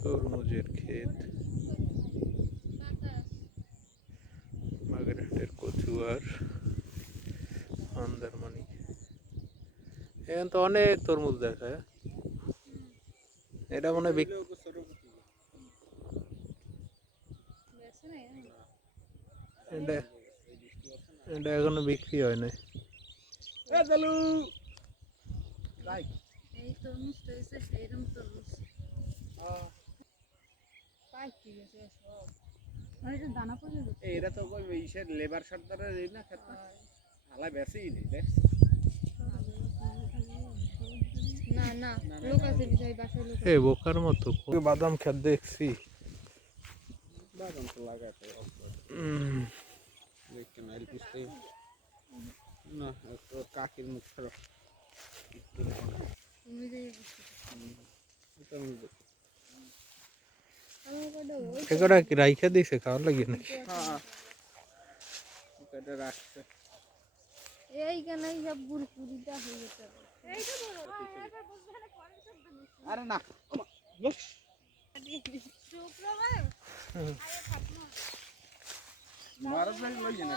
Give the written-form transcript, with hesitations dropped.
তরমুজের ক্ষেত, বাগেরহাটের কচুয়ার, আন্দারমানি। এখানে তো অনেক তরমুজ দেখায়। এটা মনে হয় এটা এটা এখনো বিক্রি হয় না। এই তরমুজটা হচ্ছে সেইরকম তরমুজ। দানা পড়ে যাচ্ছে। এরা তো ইসের লেবার সর্দারের এই না খেত আলা বেশি নেই দেখ। না না লোক আছে বিষয় বাসায় লোক এ বোকার মতো বাদাম ক্ষেত দেখছি। বাদাম তো লাগাতে দেখতে না এলপিসতে না তো কাকির মুখ ফেরো তুমি যে এগুলা কি রাইখা দিছে খাওয়ার লাগে নাকি? হ্যাঁ এটা রাখছে এইখানে সব গুড়গুড়িটা হয়ে যেতে আরে না শুক্রবার মারা যাই লই না